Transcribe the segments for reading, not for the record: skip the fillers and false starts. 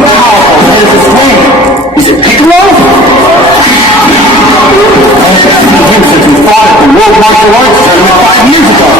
very powerful. That is his name. Is it Piccolo? I haven't seen him since we fought at the World Martial Arts Tournament 5 years ago.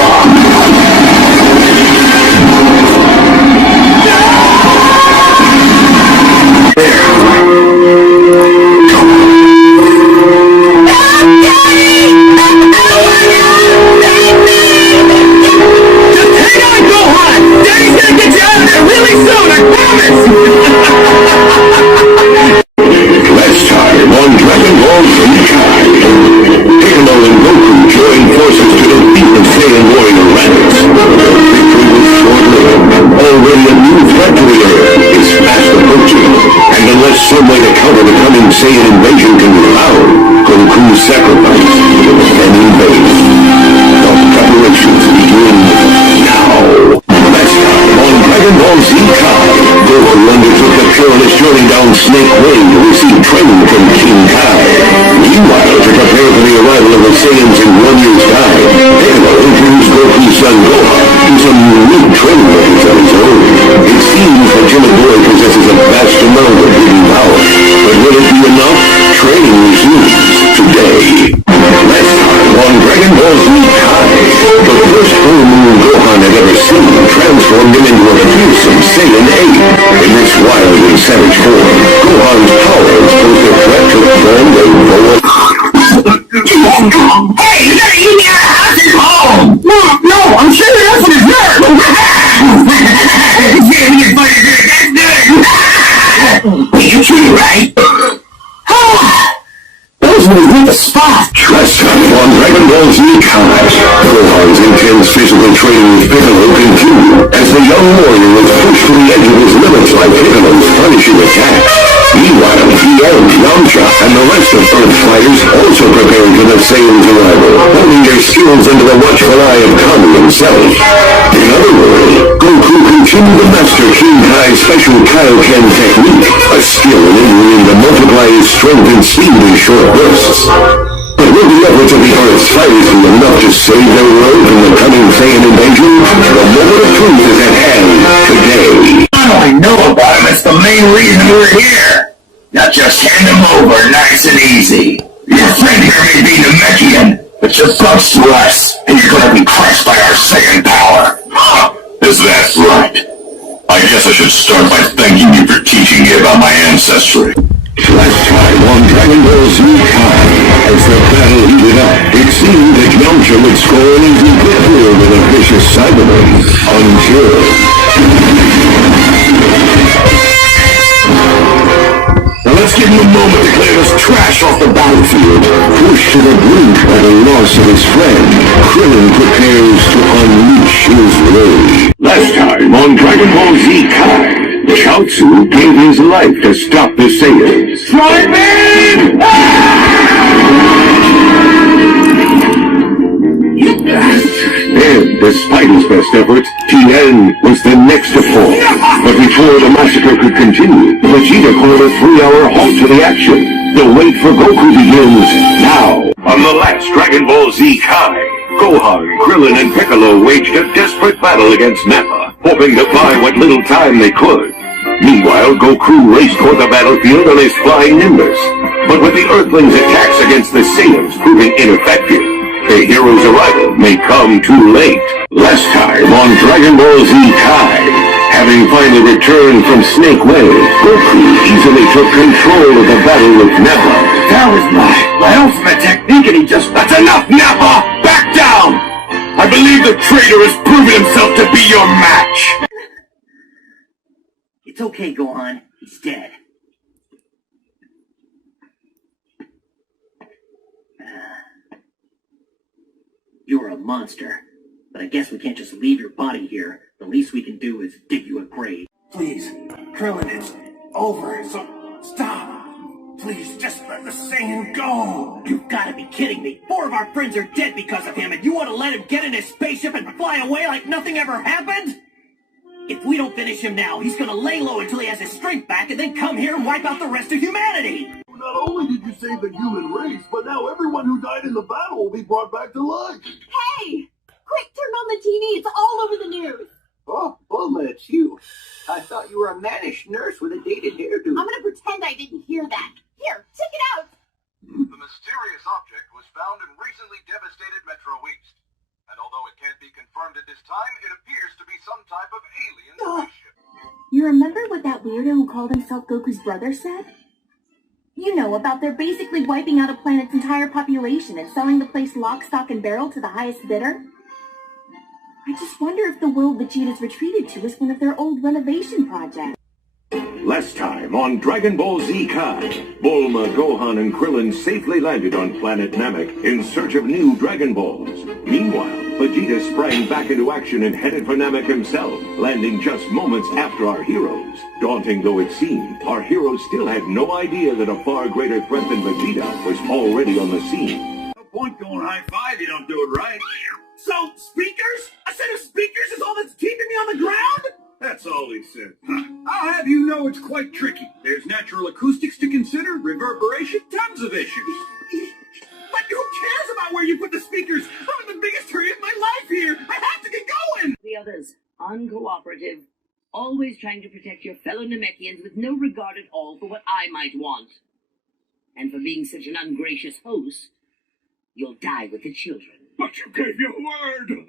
Saiyan invasion can be found, Goku's sacrifice and invade. The preparations begin now. Last time on Dragon Ball Z Kai, Goku undertook a perilous journey down Snake Way to receive training from King Kai. Meanwhile, to prepare for the arrival of the Saiyans in 1 year's time, Piccolo introduced Goku's son Gohan to some unique training methods of his own. It seems the timid boy possesses a vast amount of hidden power. But will it be enough? Training resumes today. Last time on Dragon Ball Z Kai, the first full moon Gohan had ever seen transformed him into a fearsome Saiyan 8. In this wild and savage form, Gohan's powers posed a threat to the throne of Boa. Hey, you gotta eat me out of house and home! No, I'm sure that's what it's not! You treat right? Those were with the spot. Last time on Dragon Ball Z Kai, Gohan's intense physical training with Piccolo continued as the young warrior was pushed to the edge of his limits by Piccolo's punishing attacks. Meanwhile, Tien, Yamcha, and the rest of Earth's fighters also prepared for the Saiyans' arrival, holding their skills under the watchful eye of Kami himself. In other words, Goku continued to master King Kai's special Kaioken technique, a skill enabling him to multiply his strength and speed in short bursts. But will the efforts of the Earth's fighters be enough to save their world from the coming Saiyan invasion? The moment of truth is at hand today. I only know about him. It's the main reason we're here. Now just hand him over nice and easy. Your friend here may be Namekian, but you're close to us, and you're gonna be crushed by our Saiyan power. Is that right? I guess I should start by thanking you for teaching me about my ancestry. Last time on Dragon Ball Z Kai, as the battle heated up, it seemed that Yamcha would score an easy victory over the vicious Cybermen, until... Now let's give him a moment to clear this trash off the battlefield. Pushed to the brink by the loss of his friend, Krillin prepares to unleash his rage. Last time on Dragon Ball Z Kai, Chaozu gave his life to stop the Saiyans. Strike me! And, despite his best efforts, Tien was the next to fall. But before the massacre could continue, Vegeta called a 3-hour halt to the action. The wait for Goku begins now. On the last Dragon Ball Z Kai, Gohan, Krillin, and Piccolo waged a desperate battle against Nappa, hoping to buy what little time they could. Meanwhile, Goku raced toward the battlefield on his flying Nimbus. But with the Earthlings' attacks against the Saiyans proving ineffective, the hero's arrival may come too late. Last time on Dragon Ball Z Kai, having finally returned from Snake Way, Goku easily took control of the battle with Nappa. That was my ultimate technique, and he just... That's enough, Nappa! Back down! I believe the traitor has proven himself to be your match! It's okay, Gohan. He's dead. You're a monster. But I guess we can't just leave your body here. The least we can do is dig you a grave. Please, Krillin, it's over. So, stop. Please, just let the Saiyan go. You've got to be kidding me. 4 of our friends are dead because of him, and you want to let him get in his spaceship and fly away like nothing ever happened? If we don't finish him now, he's gonna lay low until he has his strength back and then come here and wipe out the rest of humanity! Not only did you save the human race, but now everyone who died in the battle will be brought back to life! Hey! Quick, turn on the TV, it's all over the news! Oh, Bulma, it's you. I thought you were a mannish nurse with a dated hairdo. I'm gonna pretend I didn't hear that. Here, check it out. The mysterious object was found in recently devastated Metro East. And although it can't be confirmed at this time, it appears to be some type of alien spaceship. You remember what that weirdo who called himself Goku's brother said? You know, about their basically wiping out a planet's entire population and selling the place lock, stock, and barrel to the highest bidder? I just wonder if the world Vegeta's retreated to is one of their old renovation projects. Last time on Dragon Ball Z Kai, Bulma, Gohan, and Krillin safely landed on planet Namek in search of new Dragon Balls. Meanwhile, Vegeta sprang back into action and headed for Namek himself, landing just moments after our heroes. Daunting though it seemed, our heroes still had no idea that a far greater threat than Vegeta was already on the scene. No point going high-five if you don't do it right. So, speakers? A set of speakers is all that's keeping me on the ground? That's all he said. I'll have you know it's quite tricky. There's natural acoustics to consider, reverberation, tons of issues. But who cares about where you put the speakers? I'm in the biggest hurry of my life here. I have to get going. The others, uncooperative, always trying to protect your fellow Namekians with no regard at all for what I might want. And for being such an ungracious host, you'll die with the children. But you gave your word.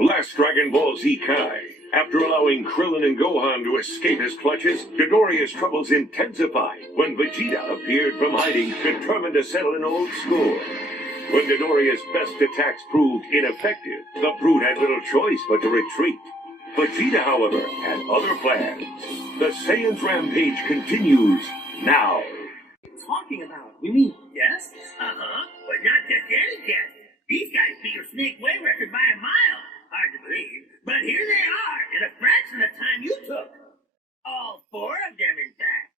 Last Dragon Ball Z Kai. After allowing Krillin and Gohan to escape his clutches, Dodoria's troubles intensified when Vegeta appeared from hiding, determined to settle an old score. When Dodoria's best attacks proved ineffective, the brute had little choice but to retreat. Vegeta, however, had other plans. The Saiyan's rampage continues now. Talking about? You mean guests? Uh-huh, but not just any guests. These guys beat your snake way record by a mile. Hard to believe, but here they are in a fraction of the time you took. All four of them, in fact.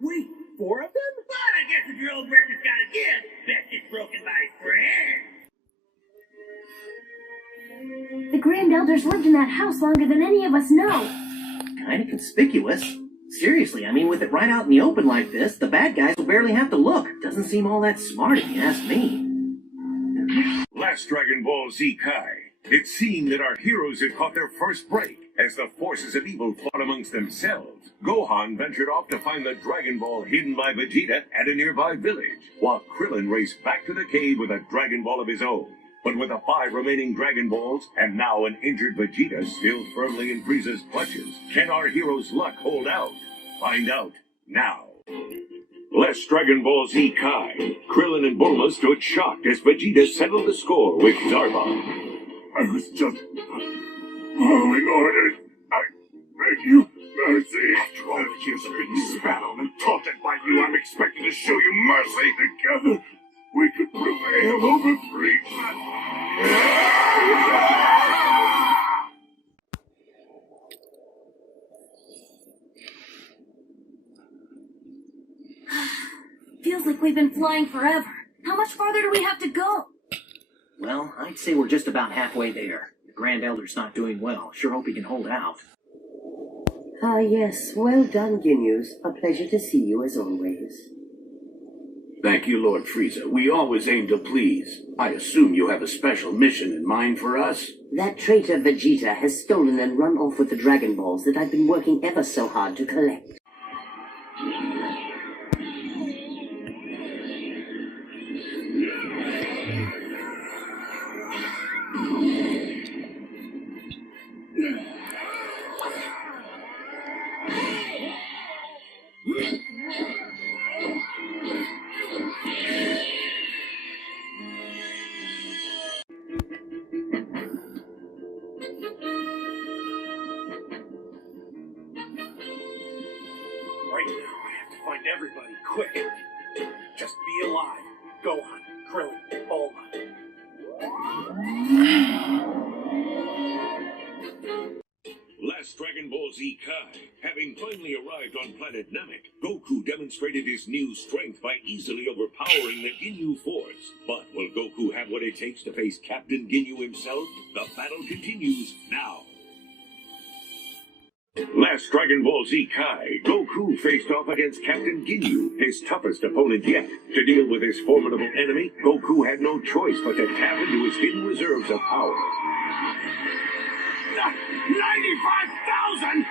Wait, 4 of them? But I guess if your old record's got a give, best it's broken by friends. The Grand Elders lived in that house longer than any of us know. Kinda conspicuous. Seriously, I mean, with it right out in the open like this, the bad guys will barely have to look. Doesn't seem all that smart if you ask me. Last Dragon Ball Z Kai. It seemed that our heroes had caught their first break as the forces of evil fought amongst themselves. Gohan ventured off to find the Dragon Ball hidden by Vegeta at a nearby village, while Krillin raced back to the cave with a Dragon Ball of his own. But with the 5 remaining Dragon Balls, and now an injured Vegeta still firmly in Frieza's clutches, can our heroes' luck hold out? Find out now. Last Dragon Ball Z Kai. Krillin and Bulma stood shocked as Vegeta settled the score with Zarbon. I was just following orders. I beg you mercy. After all the years of being spat on and taunted by you, I'm expected to show you mercy. Together, we could prevail over Frieza. Feels like we've been flying forever. How much farther do we have to go? Well, I'd say we're just about halfway there. The Grand Elder's not doing well. Sure hope he can hold out. Ah, yes. Well done, Ginus. A pleasure to see you as always. Thank you, Lord Frieza. We always aim to please. I assume you have a special mission in mind for us? That traitor Vegeta has stolen and run off with the Dragon Balls that I've been working ever so hard to collect. Right now, I have to find everybody, quick. Just be alive. Gohan, Krillin, Bulma. Last Dragon Ball Z Kai. Having finally arrived on planet Namek, Goku demonstrated his new strength by easily overpowering the Ginyu Force. But will Goku have what it takes to face Captain Ginyu himself? The battle continues now. Last Dragon Ball Z Kai, Goku faced off against Captain Ginyu, his toughest opponent yet. To deal with his formidable enemy, Goku had no choice but to tap into his hidden reserves of power. 95,000!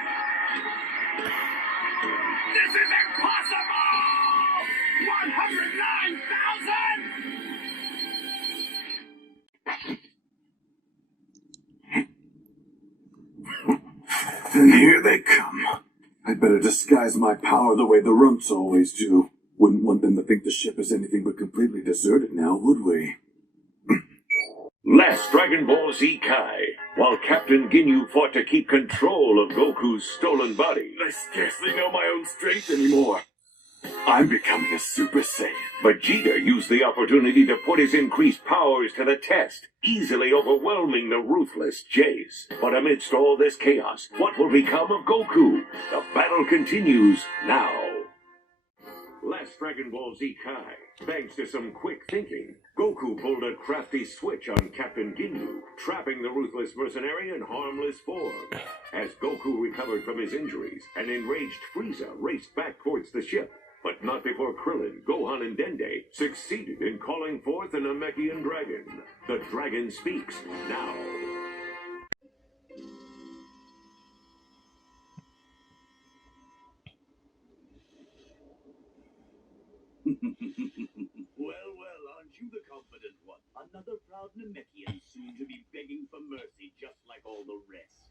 This is impossible! 109,000! Then here they come. I'd better disguise my power the way the runts always do. Wouldn't want them to think the ship is anything but completely deserted now, would we? Last Dragon Ball Z Kai, while Captain Ginyu fought to keep control of Goku's stolen body. I scarcely know my own strength anymore. I'm becoming a Super Saiyan. Vegeta used the opportunity to put his increased powers to the test, easily overwhelming the ruthless Jace. But amidst all this chaos, what will become of Goku? The battle continues now. Last Dragon Ball Z Kai. Thanks to some quick thinking, Goku pulled a crafty switch on Captain Ginyu, trapping the ruthless mercenary in harmless form. As Goku recovered from his injuries, an enraged Frieza raced back towards the ship. But not before Krillin, Gohan, and Dende succeeded in calling forth a Namekian dragon. The dragon speaks now. Well, aren't you the confident one? Another proud Namekian soon to be begging for mercy just like all the rest.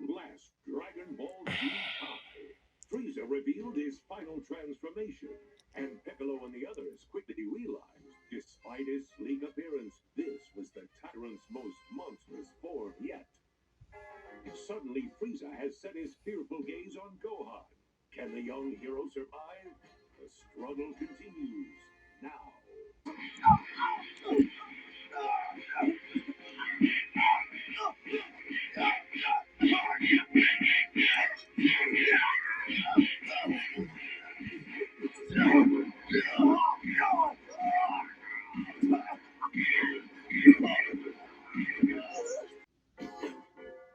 Last Dragon Ball Z Kai. Frieza revealed his final transformation, and Piccolo and the others quickly realized, despite his sleek appearance, this was the tyrant's most monstrous form yet. Suddenly, Frieza has set his fearful gaze on Gohan. Can the young hero survive? The struggle continues now.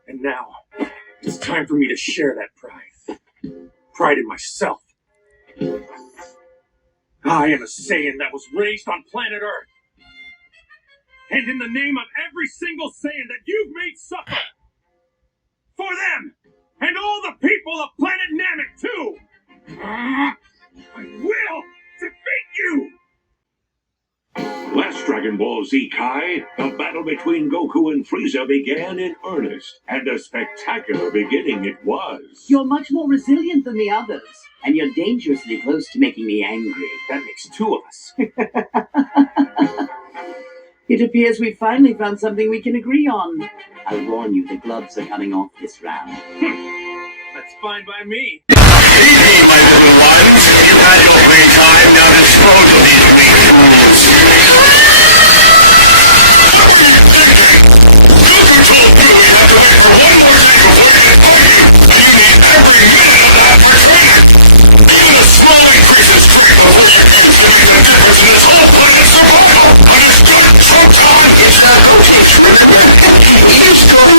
And now, it's time for me to share that pride. Pride in myself. I am a Saiyan that was raised on planet Earth. And in the name of every single Saiyan that you've made suffer, for them, and all the people of planet Namek too, I will defeat you! Last Dragon Ball Z Kai, the battle between Goku and Frieza began in earnest, and a spectacular beginning it was. You're much more resilient than the others, and you're dangerously close to making me angry. That makes two of us. It appears we've finally found something we can agree on. I'll warn you, the gloves are coming off this round. That's fine by me. My little ones, you had your playtime, now dispose of these weak fools. Goku told you we had to wait for one more situation. You need every minute of that persuasion. Even a small increase in strength of which is doing the difference in this whole planet's survival. Understood? Sometimes it's not rotation. You still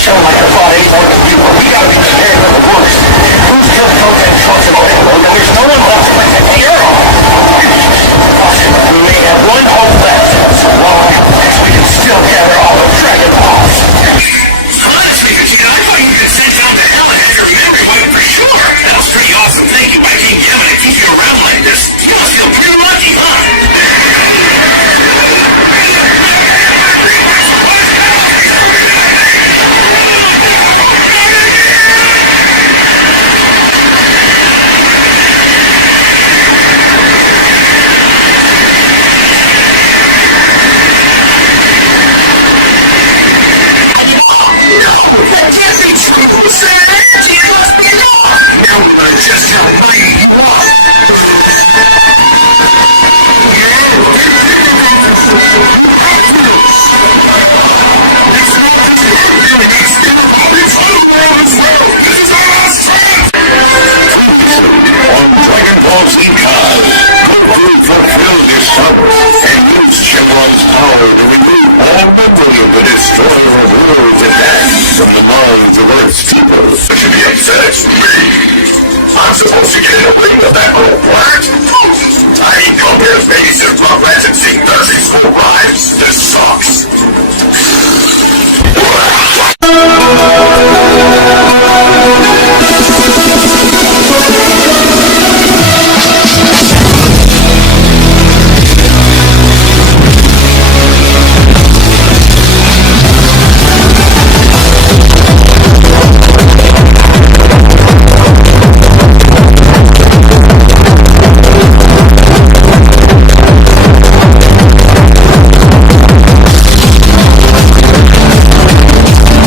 show like a body more than you, but we gotta be prepared for the worst. Who's just okay talks about it? There's no one left but the hero. We may have one hope left. So long as we can still gather all the Dragon Balls. Honestly, Vegeta, I thought you'd been sent down to hell and had your memory wiped for sure. That was pretty awesome. Thank you. I can't get it to keep you around like this. You must feel pretty lucky, huh? That can't be true, Sam!